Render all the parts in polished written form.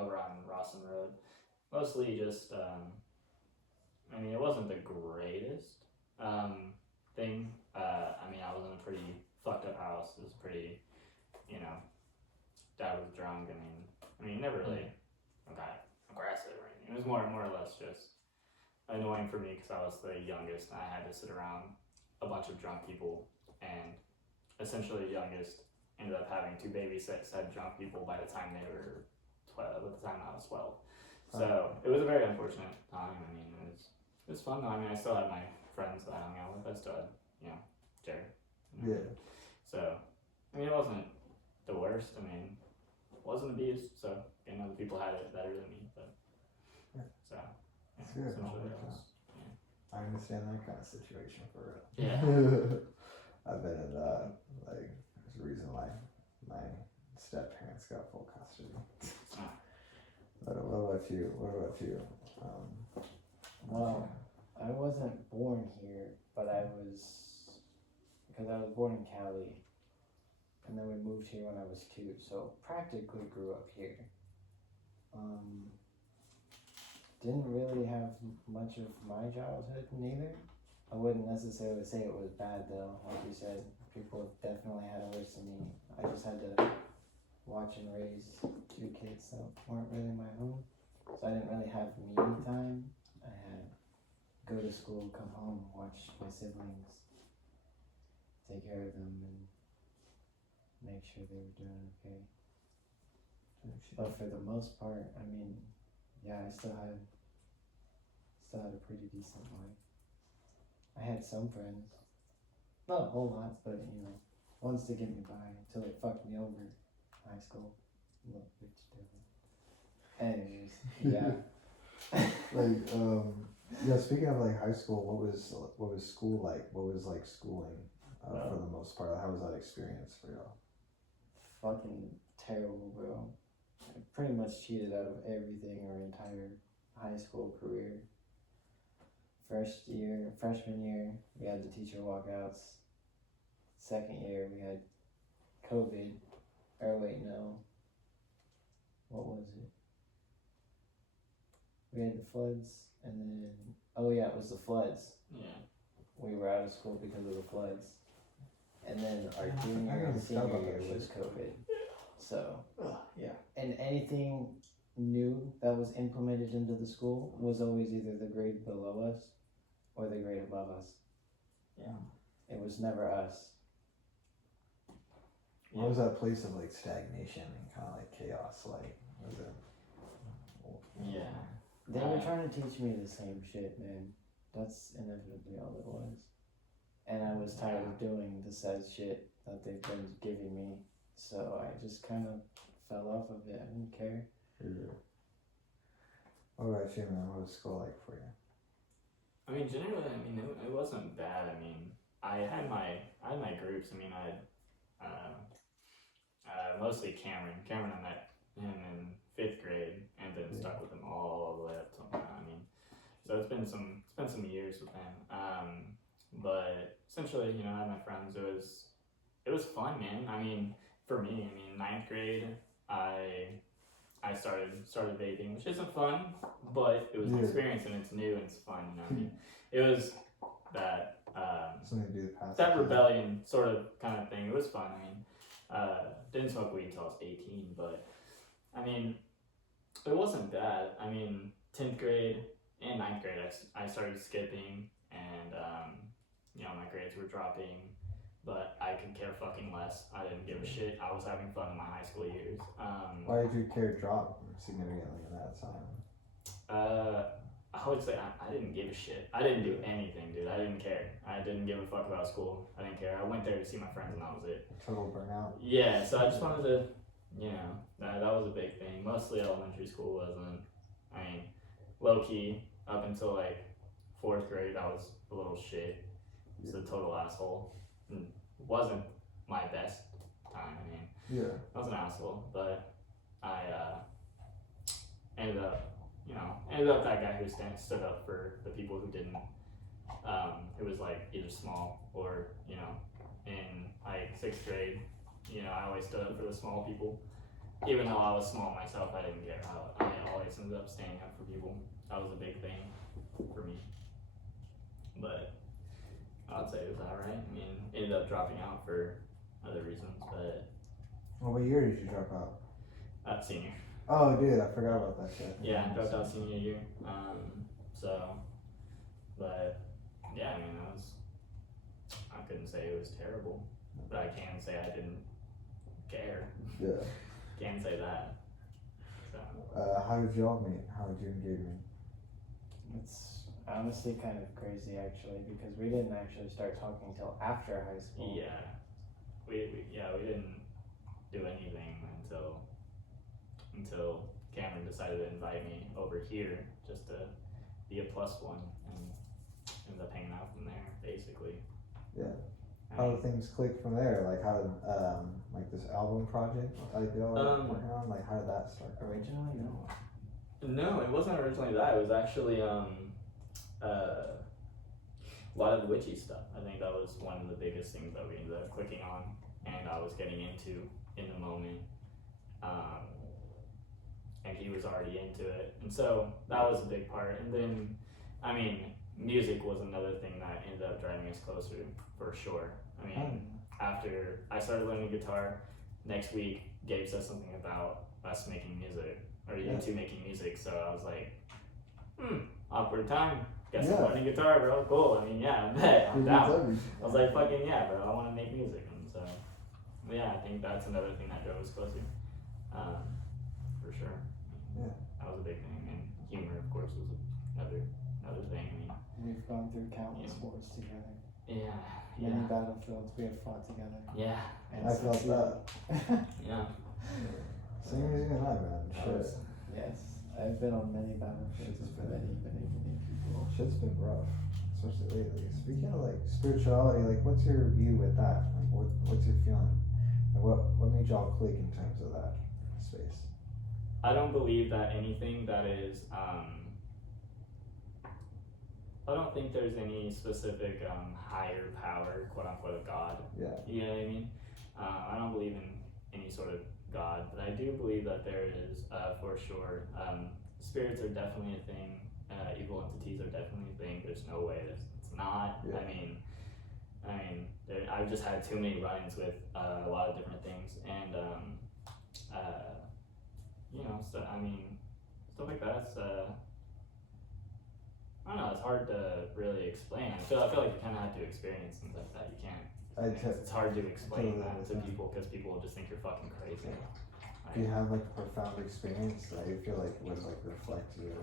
over on Rawson Road. Mostly just, I mean, it wasn't the greatest thing. I mean, I was in a pretty fucked up house. It was pretty, you know, dad was drunk. I mean, never really got aggressive or anything. It was more or less just annoying for me because I was the youngest and I had to sit around a bunch of drunk people, and essentially the youngest ended up having to babysit said drunk people by the time they were 12, by the time I was 12. So it was a very unfortunate time. I mean, it was fun though. I mean, I still had my friends that I hung out with. I still had, you know, Jared. You know? Yeah. So, I mean, it wasn't the worst. I mean, it wasn't abused. So, you know, the people had it better than me. But so, yeah, good. Essentially, that was, yeah. I understand that kind of situation for real. Yeah. I've been in that. Like, there's a reason why my step parents got full custody. What about you? Well, I wasn't born here, but because I was born in Cali, and then we moved here when I was 2, so practically grew up here. Didn't really have much of my childhood neither. I wouldn't necessarily say it was bad though. Like you said, people definitely had it worse than me. I just had to watch and raise 2 kids that weren't really my own. So I didn't really have me time. I had go to school, come home, watch my siblings, take care of them, and make sure they were doing okay. But for the most part, I mean, yeah, I still had a pretty decent life. I had some friends, not a whole lot, but you know, ones to get me by until it fucked me over. High school, little bitch devil. Anyways, yeah. Yeah. Speaking of like high school, what was school like? What was like schooling for the most part? How was that experience for y'all? Fucking terrible, bro. I pretty much cheated out of everything our entire high school career. Freshman year, we had the teacher walkouts. Second year, we had COVID. Or wait, no. What was it? We had the floods, and then, oh yeah, it was the floods. Yeah. We were out of school because of the floods. And then our junior and senior year was COVID. So, yeah. And anything new that was implemented into the school was always either the grade below us or the grade above us. Yeah. It was never us. What was that place of like stagnation and kind of like chaos like? Was it? Yeah. They were trying to teach me the same shit, man. That's inevitably all it was. And I was tired of doing the said shit that they've been giving me. So I just kind of fell off of it. I didn't care. Yeah. What about you, man? What was school like for you? I mean, generally, I mean, it wasn't bad. I mean, I had my groups. I mean, I had mostly Cameron. Cameron, I met him in 5th grade, and then stuck with him all the way up till now. I mean, so it's been some years with him. But essentially, you know, I had my friends. It was fun, man. I mean, for me, I mean, 9th grade, I started vaping, which isn't fun, but it was an experience and it's new and it's fun. You know, I mean, it was that that rebellion sort of kind of thing. It was fun. I mean, didn't smoke weed until I was 18, but I mean, it wasn't bad. I mean, 10th grade and 9th grade, I started skipping, and you know, my grades were dropping, but I could care fucking less. I didn't give a shit. I was having fun in my high school years. Why did your care drop significantly in that time? I would say I didn't give a shit. I didn't do anything, dude. I didn't care. I didn't give a fuck about school. I didn't care. I went there to see my friends, and that was it. Total burnout. Yeah, so I just wanted to, you know, that was a big thing. Mostly elementary school wasn't. I mean, low key up until like 4th grade, I was a little shit. Just a total asshole. It wasn't my best time. I mean, I was an asshole, but I ended up that guy who stood up for the people who didn't. It was like either small or, you know, in like 6th grade, you know, I always stood up for the small people. even though I was small myself, I didn't care. I always ended up standing up for people. That was a big thing for me. But I'd say it was alright. I mean, ended up dropping out for other reasons, but What year did you drop out? senior. Oh, dude, I forgot about that shit. Yeah, I dropped out senior year. But yeah, I mean, I couldn't say it was terrible, but I can say I didn't care. Yeah. Can't say that. So. How did y'all meet? How did you and Gabe meet? It's honestly kind of crazy actually, because we didn't actually start talking until after high school. Yeah, we didn't do anything until Cameron decided to invite me over here just to be a plus one, and ended up hanging out from there basically. Yeah. How did things click from there? Like how did like this album project like y'all were working on? Like how did that start? Originally, no. No, it wasn't originally that. It was actually a lot of the witchy stuff. I think that was one of the biggest things that we ended up clicking on, and I was getting into in the moment. And he was already into it, and so that was a big part. And then, I mean, music was another thing that ended up driving us closer for sure. I mean, after I started learning guitar, next week Gabe said something about us making music, or you two making music. So I was like, awkward time. Guess I'm learning guitar, bro. Cool. I mean, yeah, I bet. I'm down. I was like, fucking yeah, bro. I want to make music, and so yeah, I think that's another thing that drove us closer, for sure. Yeah. That was a big thing, and humor, of course, was another thing. I mean, We've gone through countless wars together. yeah, Many battlefields we have fought together. yeah, And I felt that. yeah. Same as you and I, man. Shit. Yes, I've been on many battlefields with many people. Shit's been rough, especially lately. Speaking of like spirituality, like what's your view with that? Like what's your feeling? Like, what made y'all click in terms of that space? I don't believe that anything that is, I don't think there's any specific higher power, quote unquote, of God. Yeah. You know what I mean? I don't believe in any sort of God, but I do believe that there is, for sure. Spirits are definitely a thing. Evil entities are definitely a thing. There's no way it's not. Yeah. I mean, I've just had too many run-ins with a lot of different things, and stuff like that. I don't know. It's hard to really explain. I feel like you kind of have to experience things like that. You can't. It's hard to explain that to people because people will just think you're fucking crazy. Do you have like a profound experience that you feel like would like reflect your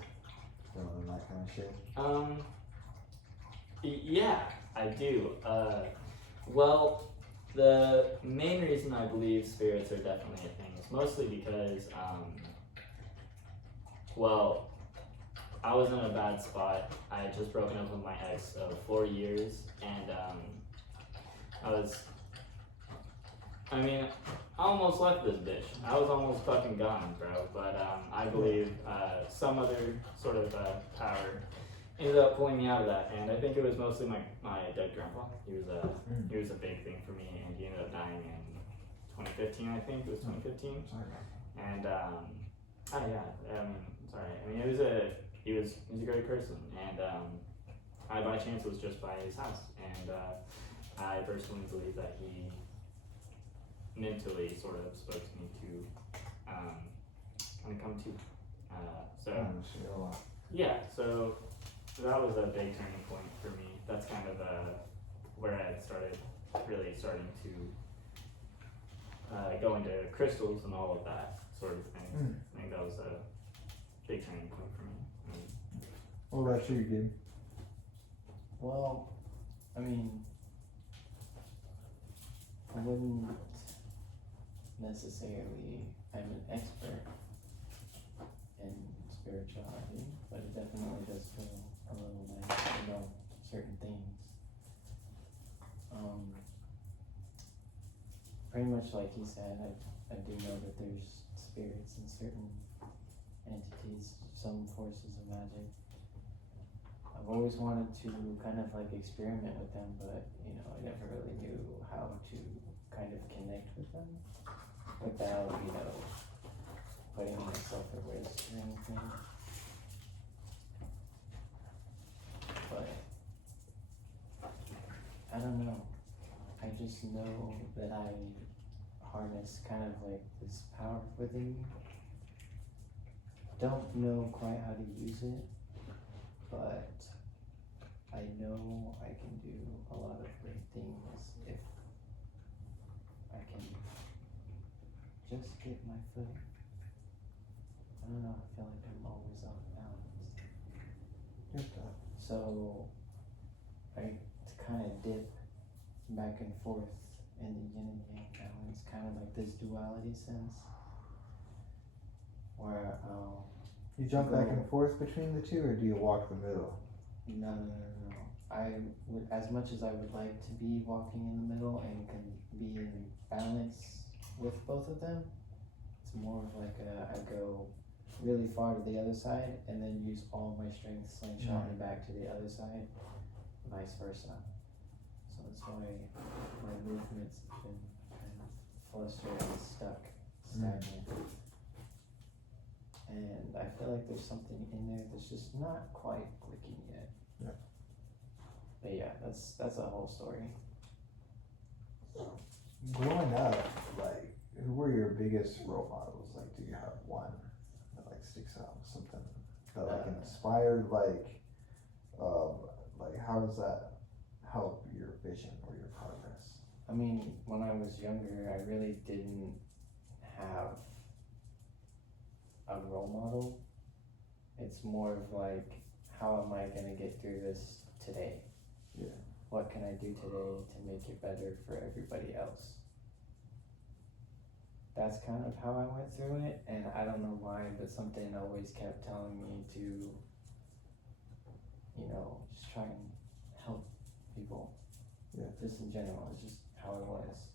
feeling that kind of shit? Yeah, I do. Well, the main reason I believe spirits are definitely a thing is mostly because, I was in a bad spot. I had just broken up with my ex of 4 years, and I almost left this bitch. I was almost fucking gone, bro. But I believe some other sort of power ended up pulling me out of that, and I think it was mostly my dead grandpa. He was a big thing for me, and he ended up dying in 2015. I think it was 2015. And sorry. He was a great person, and I by chance was just by his house, and I personally believe that he mentally sort of spoke to me to kind of come to. So that was a big turning point for me. That's kind of where I had starting to go into crystals and all of that sort of thing. I think that was a big turning point for me. What about you, Gabe? Well, I wouldn't necessarily, I'm an expert in spirituality, but it definitely does feel a little like I know certain things. Pretty much like you said, I do know that there's spirits and certain entities, some forces of magic. I've always wanted to kind of like experiment with them, but I never really knew how to kind of connect with them without, just know that I harness kind of like this power within me. Don't know quite how to use it, but I know I can do a lot of great things if I can just get my footing. I don't know, I feel like I'm always off balance. So I kind of dip back and forth in the yin and yang balance, kind of like this duality sense, where You jump back and forth between the two, or do you walk the middle? no. I would, as much as I would like to be walking in the middle and can be in balance with both of them, it's more of like I go really far to the other side and then use all my strength slingshot me back to the other side, vice versa. So that's why my movements have been kind of flustered and stuck, stagnant. And I feel like there's something in there that's just not quite clicking yet. Yeah. But yeah, that's a whole story. Growing up, like, who were your biggest role models? Like, do you have one that like sticks out? Something that like inspired, like how does that help your vision or your progress? I mean, when I was younger, I really didn't have a role model. It's more of like, how am I gonna get through this today? Yeah. What can I do today to make it better for everybody else? That's kind of how I went through it, and I don't know why, but something always kept telling me to, you know, just try and help people. Yeah. Just in general, it's just how it was.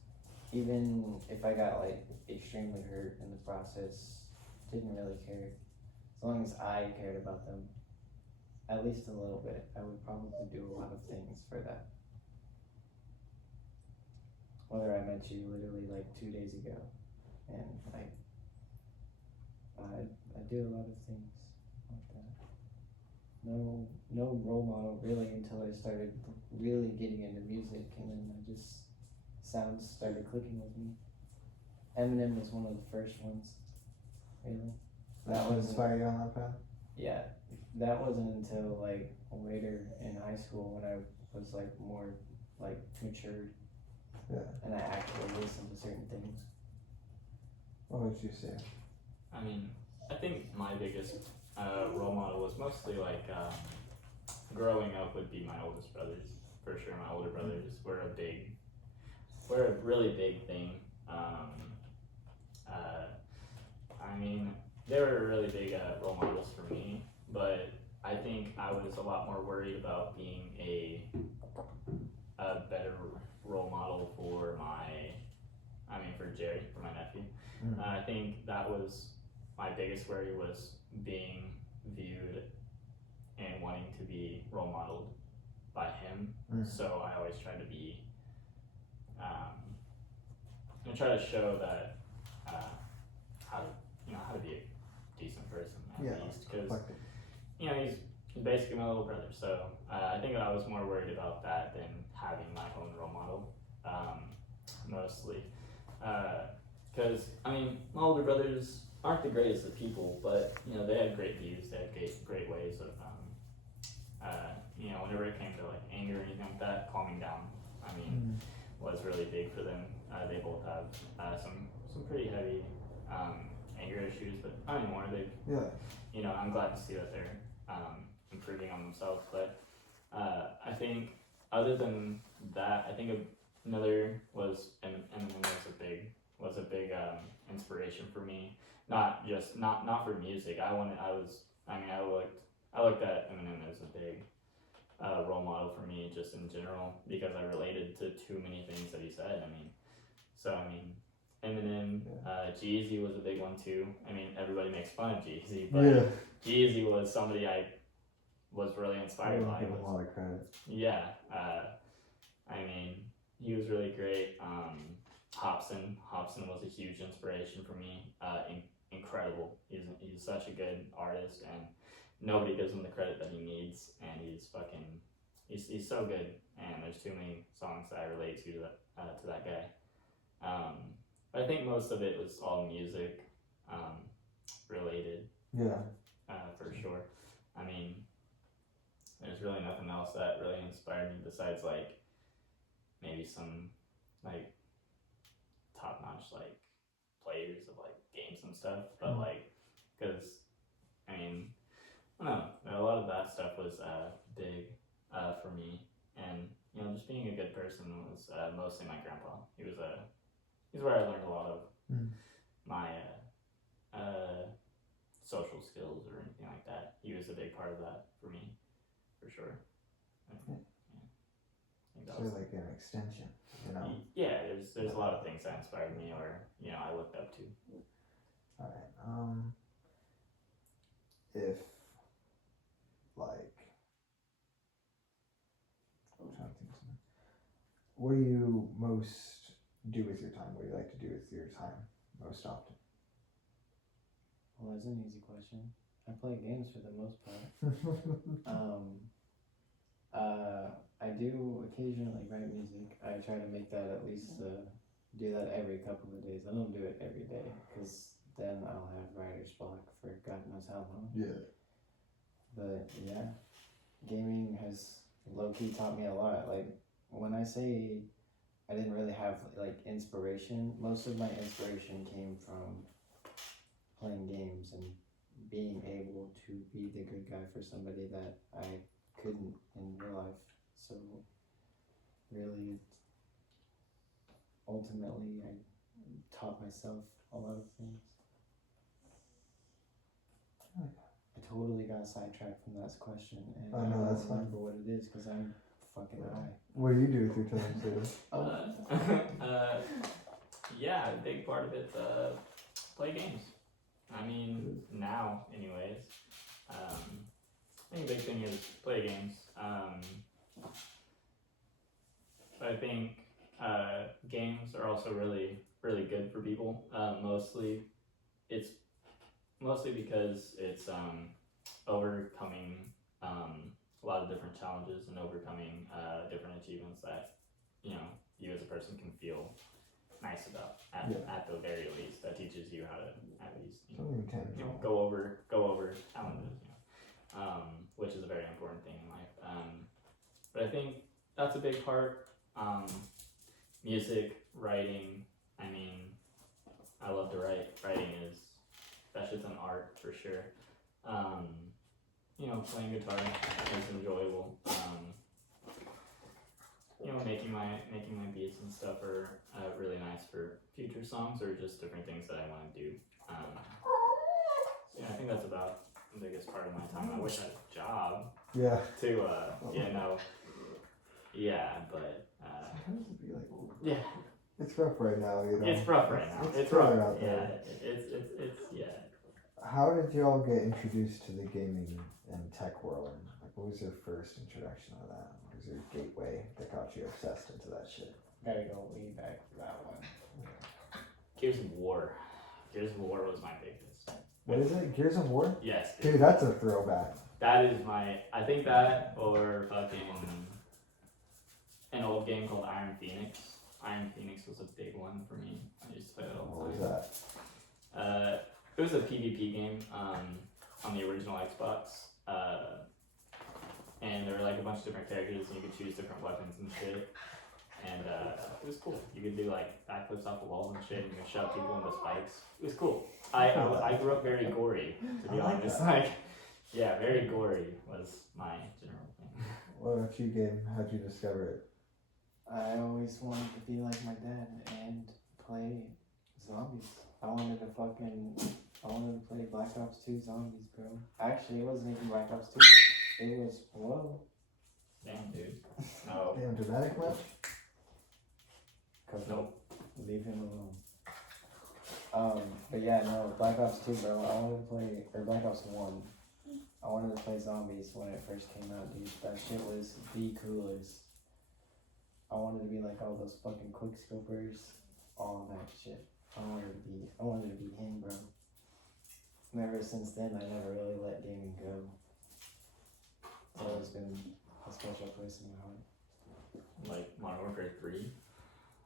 Even if I got like extremely hurt in the process, didn't really care. As long as I cared about them, at least a little bit, I would probably do a lot of things for that. Whether I met you literally like 2 days ago, and I do a lot of things like that. No role model really until I started really getting into music, and then sounds started clicking with me. Eminem was one of the first ones, really. That would inspire you on that path? Yeah, that wasn't until like later in high school when I was like more like matured. Yeah. And I actually listened to certain things. What would you say? I mean, I think my biggest role model was mostly like growing up would be my oldest brothers. For sure, my older brothers were a really big thing. I mean, they were really big role models for me, but I think I was a lot more worried about being a better role model for Jerry, for my nephew. I think that was my biggest worry, was being viewed and wanting to be role modeled by him. So I always try to be, and try to show that how to be a decent person at least, because he's basically my little brother. So I think I was more worried about that than having my own role model, mostly. Because I mean, my older brothers aren't the greatest of people, but they had great views. They had great ways of, whenever it came to like anger or anything like that, calming down. I mean, was really big for them. They both have some pretty heavy anger issues, but not anymore. I'm glad to see that they're improving on themselves. But I think other than that, I think another was Eminem was a big inspiration for me. Not for music. I looked at Eminem as a big role model for me, just in general, because I related to too many things that he said. Eminem, Jeezy was a big one too. I mean, everybody makes fun of Jeezy, but Jeezy was somebody I was really inspired by. Give him a lot of credit. Yeah, he was really great. Hobson was a huge inspiration for me. Incredible. He's such a good artist, and nobody gives him the credit that he needs. And he's so good. And there's too many songs that I relate to that to that guy. But I think most of it was all music related. Yeah. For sure. I mean, there's really nothing else that really inspired me besides like maybe some like top notch like players of like games and stuff. But like, because I mean, I don't know, a lot of that stuff was big for me, and you know, just being a good person was mostly my grandpa. He's where I learned a lot of my social skills or anything like that. He was a big part of that for me, for sure. So like an extension, you know? Yeah, there's a lot of things that inspired me or, you know, I looked up to. Alright, if like I'm trying to think of something. What do you most do with your time? What do you like to do with your time most often? Well, that's an easy question. I play games for the most part. I do occasionally write music. I try to make that at least do that every couple of days. I don't do it every day because then I'll have writer's block for God knows how long. Yeah. But yeah, gaming has low-key taught me a lot. Like when I say I didn't really have like inspiration, most of my inspiration came from playing games and being able to be the good guy for somebody that I couldn't in real life. So really, ultimately, I taught myself a lot of things. I totally got sidetracked from that question, and I don't remember what it is because I'm fucking high. What do you do with your time, Sid? Yeah, a big part of it, play games. I mean, now, anyways. I think a big thing is play games. I think games are also really, really good for people. Mostly because it's overcoming a lot of different challenges and overcoming different achievements that, you know, you as a person can feel nice about at the very least. That teaches you how to at least go over challenges, you know, which is a very important thing in life. But I think that's a big part. Music, writing. I mean, I love to write. Writing that shit's an art for sure. You know, playing guitar is enjoyable. You know, making my beats and stuff are really nice for future songs or just different things that I want to do. So yeah, I think that's about the biggest part of my time. I wish I had a job. Yeah. To you know. Yeah, but sometimes it'd be like, yeah. It's rough right now, you know. It's rough right now. It's rough out there. Yeah, it's yeah. How did you all get introduced to the gaming and tech world? Like, what was your first introduction to that? What was your gateway that got you obsessed into that shit? Gotta go way back for that one. Gears of War. Gears of War was my biggest. What is it? Gears of War? Yes. Dude, that's a throwback. That is I think that or fucking an old game called Iron Phoenix. Iron Phoenix was a big one for me. I used to play that all the time. What was that? It was a PvP game on the original Xbox. And there were like a bunch of different characters and you could choose different weapons and shit. And it was cool. You could do like backflips off the walls and shit and you could shove people into spikes. It was cool. I grew up very gory, to be honest. Like, yeah, very gory was my general thing. What about you, Gabe? How'd you discover it? I always wanted to be like my dad and play zombies. I wanted to play Black Ops 2 Zombies, bro. Actually, it wasn't even Black Ops 2. It was, whoa. Damn, dude. No. Damn, dramatic much? Nope. Leave him alone. But yeah, no, Black Ops 2, bro. I wanted to play, or Black Ops 1. I wanted to play Zombies when it first came out, dude. That shit was the coolest. I wanted to be like all those fucking quick scopers, all that shit. I wanted to be him, bro. And ever since then, I never really let gaming go. It's always been a special place in my heart. Like Modern Warfare 3?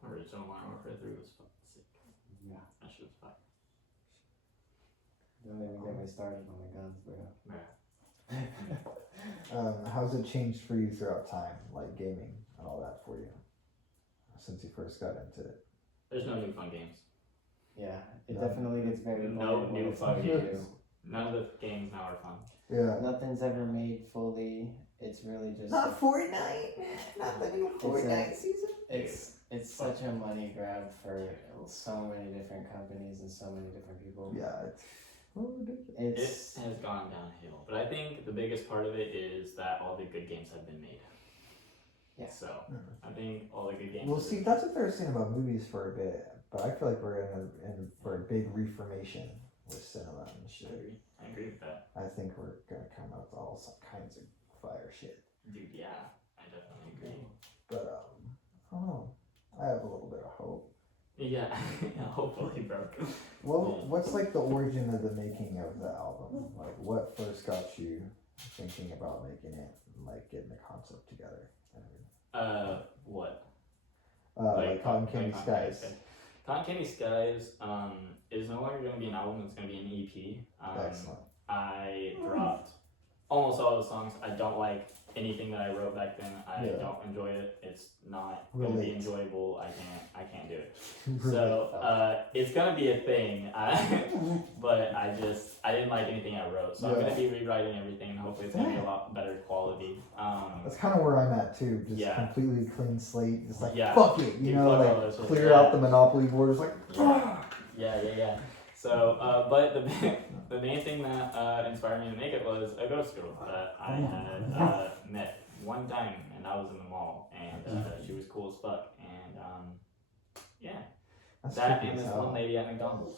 original Modern Warfare 3 was fucking sick. Yeah. That shit was fire. Don't even get me started on the guns, bro. How's it changed for you throughout time, like gaming and all that for you, since you first got into it? There's no new fun games. Yeah, it No. definitely gets very No boring when new it's fun all games. new. None of the games now are fun. Yeah. Nothing's ever made fully. It's really just Not Fortnite. Not the new Fortnite season. it's such a money grab for so many different companies and so many different people. Yeah, It has gone downhill. But I think the biggest part of it is that all the good games have been made. Yeah. So I think all the good games. Well, see, that's what they were saying about movies for a bit, but I feel like we're in for a big reformation with cinema and shit. I agree with that. I think we're gonna come out with all kinds of fire shit. Dude, yeah, I definitely agree. But I don't know. I have a little bit of hope. Yeah, hopefully, bro. Well, what's like the origin of the making of the album? Like, what first got you thinking about making it, and, like getting the concept together? What? Like Cotton Candy Skies. Cotton Candy Skies is no longer going to be an album, it's going to be an EP. Excellent. I dropped almost all the songs. I don't like anything that I wrote back then. I don't enjoy it. It's not going to be enjoyable. I can't do it. So it's going to be a thing. But I didn't like anything I wrote. So I'm going to be rewriting everything, and hopefully it's going to be a lot better quality. That's kind of where I'm at too. Just completely clean slate. Just like fuck it, you know, like clear out the Monopoly board. It's like yeah. So, but the main thing that inspired me to make it was a ghost girl that I had met one time, and I was in the mall, and she was cool as fuck, and That's that creepy and as this hell. one lady at McDonald's.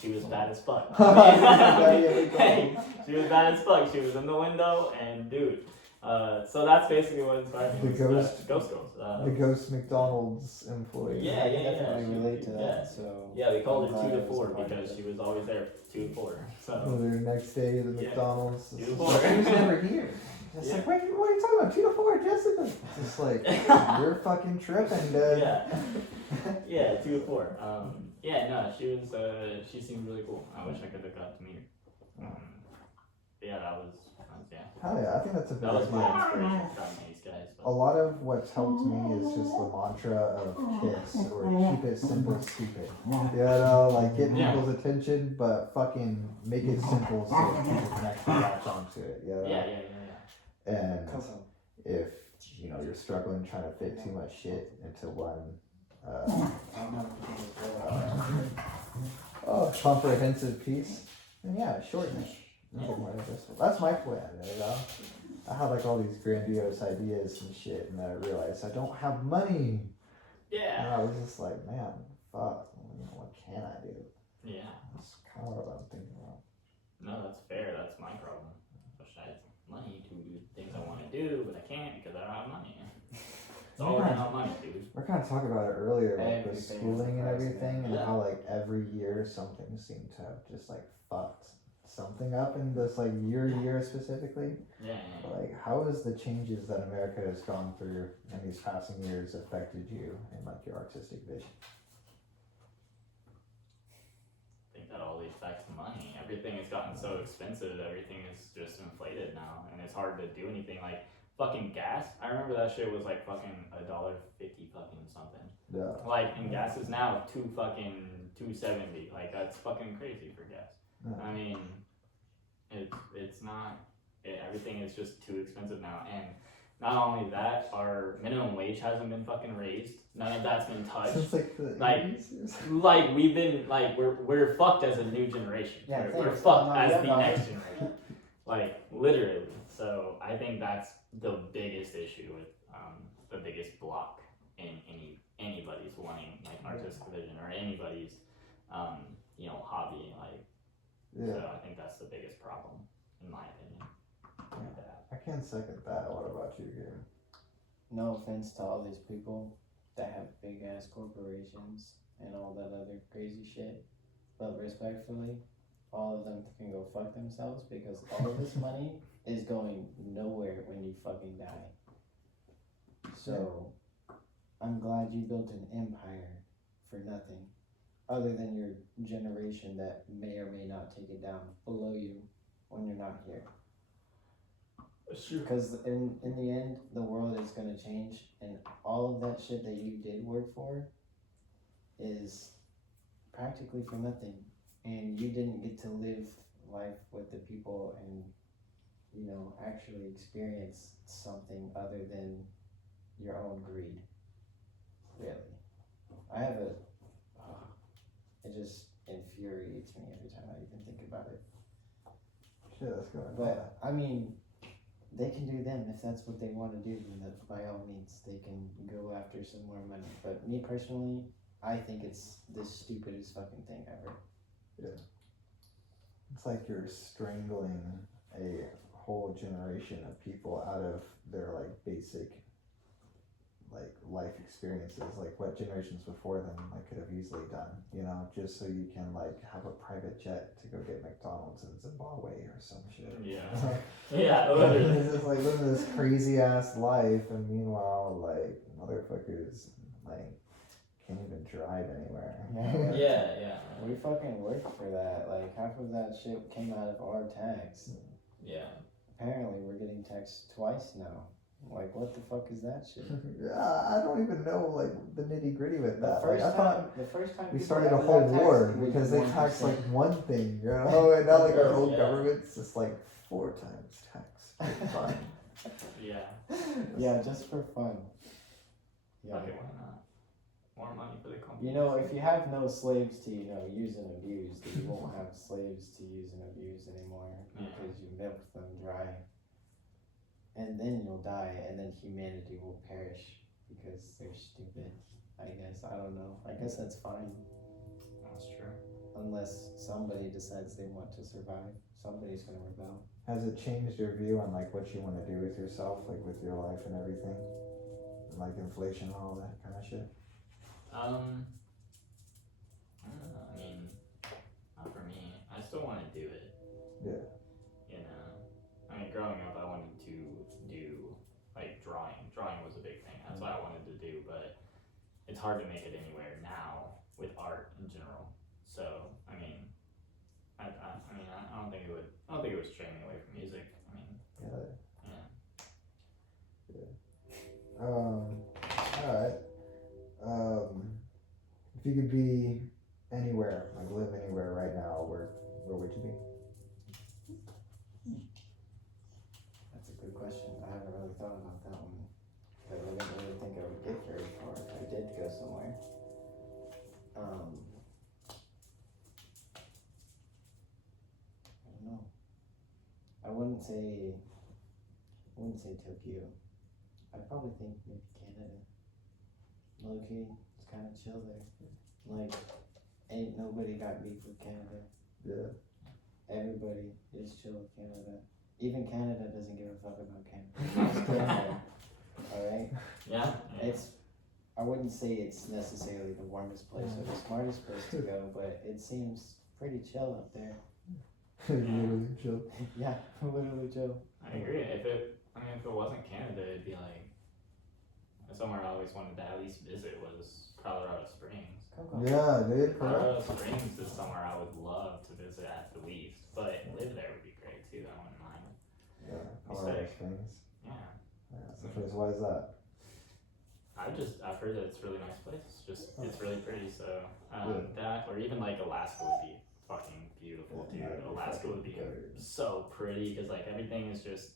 She was bad as fuck. Hey, she was bad as fuck. She was in the window, and dude. So that's basically what inspired me. The was, ghost girls. The ghost McDonald's employee. I can definitely relate to that. Yeah. So Yeah, we called her I'm 2 glad to it was 4 a part of because it. she was always there 2 to 4. So The next day at the McDonald's. 2 to It's 4. like, she was never here. It's like, wait, what are you talking about? 2 to 4, Jessica. It's just like, you're fucking tripping, dude. Yeah, 2 to 4. No, she was. She seemed really cool. I wish I could have got to meet her. Yeah, that was Hell yeah, I think that's a that big was deal. my inspiration for these guys. A lot of what's helped me is just the mantra of KISS, or keep it simple, stupid. You know, like get people's attention, but fucking make it simple so people can actually latch onto it. You know? Yeah. And if you know you're struggling trying to fit too much shit into one comprehensive piece, then shorten it. That's my plan. You know? I had like all these grandiose ideas and shit, and then I realized I don't have money. Yeah. And I was just like, man, fuck. You know, what can I do? Yeah. That's kind of what I'm thinking about. No, that's fair. That's my problem. I wish I had money to do things I want to do, but I can't because I don't have money. It's all about money, dude. We're kind of talking about it earlier, like with Everything schooling and is everything, and Yeah. how like every year something seemed to have just like fucked something up in this like year specifically. Yeah. Like, how has the changes that America has gone through in these passing years affected you and like your artistic vision? I think that all affects money. Everything has gotten so expensive. Everything is just inflated now, and it's hard to do anything. Like fucking gas. I remember that shit was like fucking $1.50 fucking something. Yeah. Like, and gas is now $2.70. Like that's fucking crazy for gas. Yeah. I mean, it's not. Everything is just too expensive now, and not only that, our minimum wage hasn't been fucking raised. None of that's been touched. Since like the Like, 80s? like we've been like we're fucked as a new generation. Yeah, we're thanks. fucked No, as yeah, the no. next generation. Like literally. So I think that's the biggest issue with the biggest block in anybody's wanting like artistic vision or anybody's hobby. Like so I think that's the biggest problem in my opinion. I can't second that. What about you, Gabe? No offense to all these people that have big ass corporations and all that other crazy shit, but respectfully, all of them can go fuck themselves because all of this money is going nowhere when you fucking die. So, I'm glad you built an empire for nothing, other than your generation that may or may not take it down below you when you're not here. Sure. Because in the end, the world is going to change, and all of that shit that you did work for is practically for nothing. And you didn't get to live life with the people and, you know, actually experience something other than your own greed. Really. I have a... it just infuriates me every time I even think about it. Shit, that's going on. But, I mean... they can do them if that's what they want to do, then by all means they can go after some more money. But me personally, I think it's the stupidest fucking thing ever. Yeah. It's like you're strangling a whole generation of people out of their like basic like life experiences, like what generations before them like could have easily done, you know, just so you can like have a private jet to go get McDonald's in Zimbabwe or some shit. Yeah. Yeah, literally. It's just like living this crazy ass life, and meanwhile like motherfuckers like can't even drive anywhere. Yeah. We fucking worked for that. Like half of that shit came out of our tax. Yeah. Apparently we're getting taxed twice now. Like, what the fuck is that shit? I don't even know like the nitty gritty with that. The first time we people started a ever whole got taxed, war it was because they 1%. taxed like one thing, you know, and now like our old Yeah. government's just like 4 times tax. It's fine. Yeah. Yeah, just for fun. Yeah. Okay, why not? More money for the company. You know, if you have no slaves to, you know, use and abuse, then you won't have slaves to use and abuse anymore because you milk them dry. And then you'll die, and then humanity will perish because they're stupid. I guess. I don't know. I guess that's fine. That's true. Unless somebody decides they want to survive. Somebody's gonna rebel. Has it changed your view on like what you want to do with yourself, like with your life and everything, and like inflation and all that kind of shit? I don't know. I mean, not for me. I still want to do it. Yeah. You know, I mean, growing up, I wanted to do like drawing. Drawing was a big thing. That's what I wanted to do, but it's hard to make it anywhere now with art in general. So, I mean, I don't think it would. I don't think it would stray me away from music. I mean, Yeah. Alright. If you could be anywhere, like live anywhere right now, where would you be? That's a good question. I haven't really thought about that one. But I didn't really think I would get very far if I did go somewhere. I don't know. I wouldn't say Tokyo. I'd probably think maybe Canada. Low key, it's kind of chill there. Like, ain't nobody got beef with Canada. Yeah. Everybody is chill with Canada. Even Canada doesn't give a fuck about Canada. Alright? yeah. I wouldn't say it's necessarily the warmest place or the smartest place to go, but it seems pretty chill up there. Literally chill. Yeah, literally chill. I agree. If it wasn't Canada, it'd be like somewhere I always wanted to at least visit was Colorado Springs. Yeah, dude. Colorado Springs is somewhere I would love to visit at the least, but live there would be great too. I wouldn't mind. Yeah, Colorado Springs. Yeah. Why is that? I've heard that it's a really nice place. It's really pretty. So Yeah. that, or even like Alaska would be fucking beautiful, dude. Yeah, Alaska would be so pretty because like everything is just.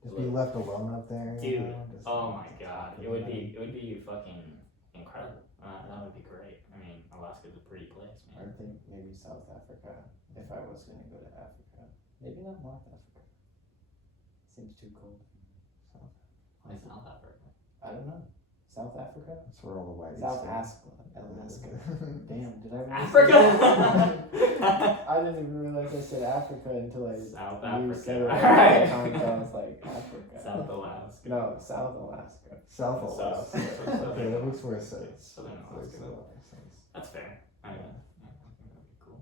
Just be left alone up there, Dude, you know? Just, oh my god, it would be fucking incredible. That would be great. I mean, Alaska's a pretty place, I man. think maybe South Africa, if I was gonna go to Africa. Maybe not North Africa. Seems too cold. Like South Africa. I don't know. South Africa? That's where all the whiteys South stay. Alaska. Damn, did I really Africa. I didn't even realize I said Africa until South you said it. Africa. I was like, Africa. South Alaska. No, South Alaska. South Alaska. Okay, that makes more sense. Southern That makes Alaska. a lot of sense. That's fair. I mean, I think that'd be cool.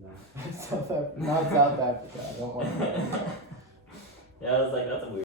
No. Not South Africa. I don't want to go.